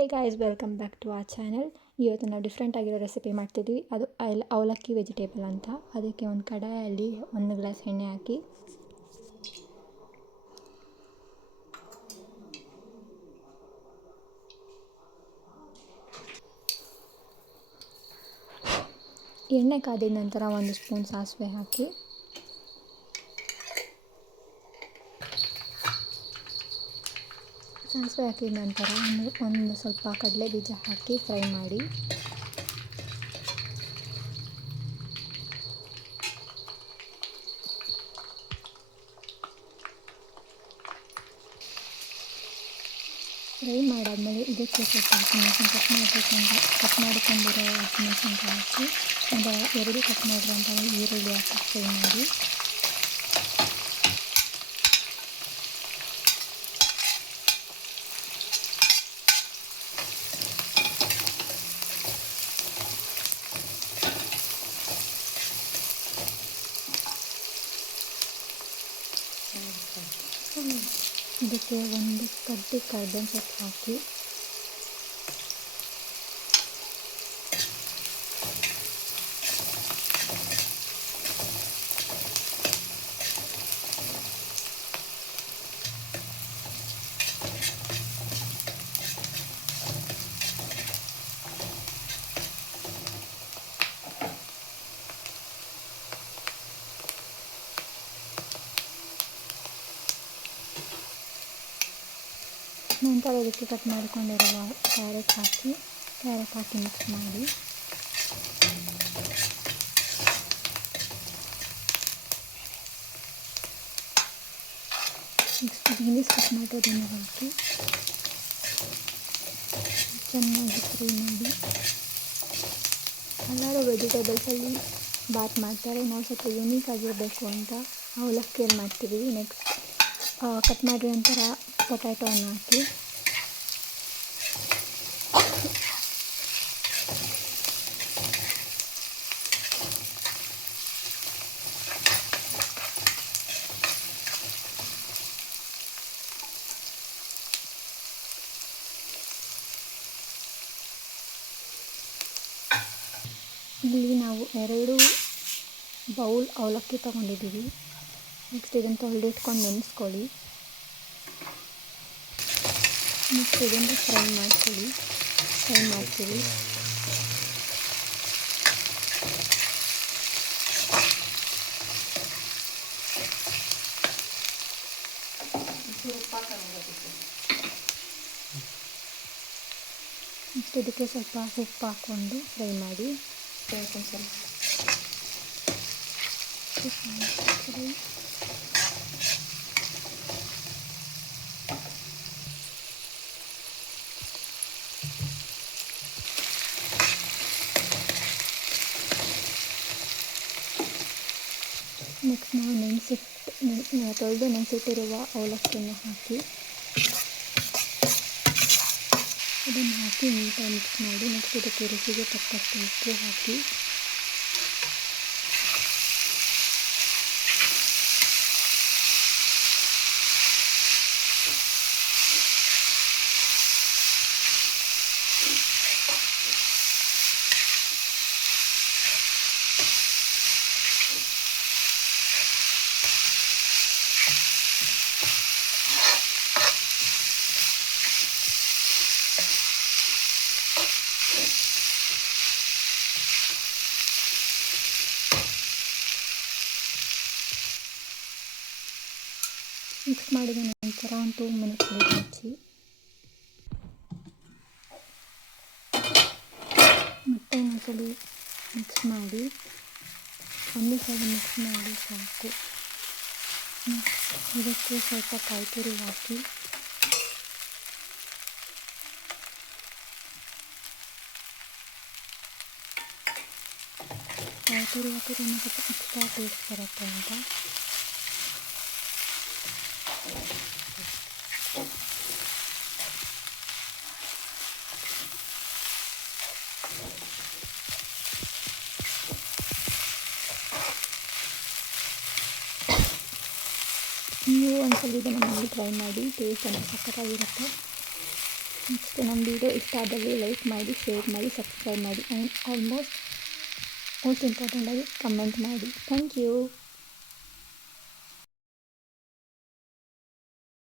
Hey guys, welcome back to our channel. ಇವತ್ತು ನಾವು different ಆಗಿರೋ ರೆಸಿಪಿ ಮಾಡ್ತಿದ್ವಿ. ಅದು ಅವಲಕ್ಕಿ ವೆಜಿಟೇಬಲ್ ಅಂತ. ಅದಕ್ಕೆ ಒಂದು ಕಡಾಯಲ್ಲಿ 1 ಗ್ಲಾಸ್ ಎಣ್ಣೆ ಹಾಕಿ ಎಣ್ಣೆ ಕಾದಿದ ನಂತರ 1 ಸ್ಪೂನ್ ಸಾಸಿವೆ ಹಾಕಿ ಸಾಸಿವೆ ಹಾಕಿದ ನಂತರ ಒಂದು ಸ್ವಲ್ಪ ಕಡಲೆ ಬೀಜ ಹಾಕಿ ಫ್ರೈ ಮಾಡಿ. ಫ್ರೈ ಮಾಡಾದಮೇಲೆ ಇದಕ್ಕೆ ಸ್ವಲ್ಪ ಹಸಿಮೆಣಸಿನ್ಕಾಯಿ ಕಟ್ ಮಾಡಿಕೊಂಡಿರೋ ಹಸಿಮೆಣಸಿನ್ಕಾಯಿ ಹಾಕಿ ಒಂದು 2 ಕಟ್ ಮಾಡಿರೋಂಥ ಈರುಳ್ಳಿ ಹಾಕಿ ಫ್ರೈ ಮಾಡಿ. ಇದಕ್ಕೆ 1 ಕಡ್ಡಿ ಕರ್ಬೇವಿನ ಸೊಪ್ಪು ಹಾಕಿ ನಂತರ ಇದಕ್ಕೆ ಕಟ್ ಮಾಡಿಕೊಂಡಿರುವ ಕ್ಯಾರೆಟ್ ಹಾಕಿ ಮಿಕ್ಸ್ ಮಾಡಿ. ನೆಕ್ಸ್ಟ್ ಬೀನ್ಸ್ ಕಟ್ ಮಾಡಿರೋದನ್ನು ಹಾಕಿ ಚೆನ್ನಾಗಿ ಫ್ರೈ ಮಾಡಿ. ಹಲವಾರು ವೆಜಿಟೇಬಲ್ಸಲ್ಲಿ ಬಾತ್ ಮಾಡ್ತಾರೆ. ನಾವು ಸ್ವಲ್ಪ ಯೂನಿಕ್ ಆಗಿರಬೇಕು ಅಂತ ಅವಲಕ್ಕಿಯಲ್ಲಿ ಮಾಡ್ತೀವಿ. ನೆಕ್ಸ್ಟ್ ಕಟ್ ಮಾಡಿದ ನಂತರ ಪೊಟ್ಯಾಟೋವನ್ನು ಹಾಕಿ ಇಲ್ಲಿ ನಾವು 2 ಬೌಲ್ ಅವಲಕ್ಕಿ ತೊಗೊಂಡಿದ್ದೀವಿ. ನೆಕ್ಸ್ಟ್ ಇದನ್ನು ತೊಳೆದಿಟ್ಕೊಂಡು ನೆನೆಸ್ಕೊಳ್ಳಿ. ನೆಕ್ಸ್ಟ್ ಇದನ್ನು ಫ್ರೈ ಮಾಡ್ತೀವಿ. ನೆಕ್ಸ್ಟ್ ಇದಕ್ಕೆ ಸ್ವಲ್ಪ ಉಪ್ಪು ಹಾಕ್ಕೊಂಡು ಫ್ರೈ ಮಾಡಿ. ನೆಕ್ಸ್ಟ್ ನಾವು ತೊಳೆದು ನೆನೆಸಿಟ್ಟಿರುವ ಅವಲಕ್ಕಿಯನ್ನು ಹಾಕಿ ಅದನ್ನು ಹಾಕಿ ನೀಟಾಗಿ ಮಿಕ್ಸ್ ಮಾಡಿ. ನೆಕ್ಸ್ಟ್ ಇದಕ್ಕೆ ರುಚಿಗೆ ತಕ್ಕಷ್ಟು ಉಪ್ಪು ಹಾಕಿ ಮಿಕ್ಸ್ ಮಾಡಿದ ನಂತರ ಒಂದು 2 ಮಿನಿಟ್ಸ್ ಮುಚ್ಚಿ ಮತ್ತೆ ಇನ್ನೊಂದ್ಸಲಿ ಮಿಕ್ಸ್ ಮಾಡಿ. ಒಂದೇ ಸಲ ಮಿಕ್ಸ್ ಮಾಡಿ ಸಾಕು. ಇದಕ್ಕೆ ಸ್ವಲ್ಪ ಕಾಯಿ ತುರಿ ಹಾಕಿ ಹಾಕಿದ್ರೆ ಸ್ವಲ್ಪ ಎಕ್ಸ್ಟ್ರಾ ಟೇಸ್ಟ್ ಬರುತ್ತೆ ಅಂತ. ನೀವು ಒಂದ್ಸಲ ಇದನ್ನು ಮಾಡಿ ಟ್ರೈ ಮಾಡಿ. ಟೇಸ್ಟ್ ಸಖತ್ತಾಗಿರುತ್ತೆ. ನೆಕ್ಸ್ಟ್ ನಮ್ಮ ವಿಡಿಯೋ ಇಷ್ಟ ಆದಲ್ಲಿ ಲೈಕ್ ಮಾಡಿ, ಶೇರ್ ಮಾಡಿ, ಸಬ್ಸ್ಕ್ರೈಬ್ ಮಾಡಿ ಆ್ಯಂಡ್ ಮೋಸ್ಟ್ ಇಂಪಾರ್ಟೆಂಟಾಗಿ ಕಮೆಂಟ್ ಮಾಡಿ. Thank you.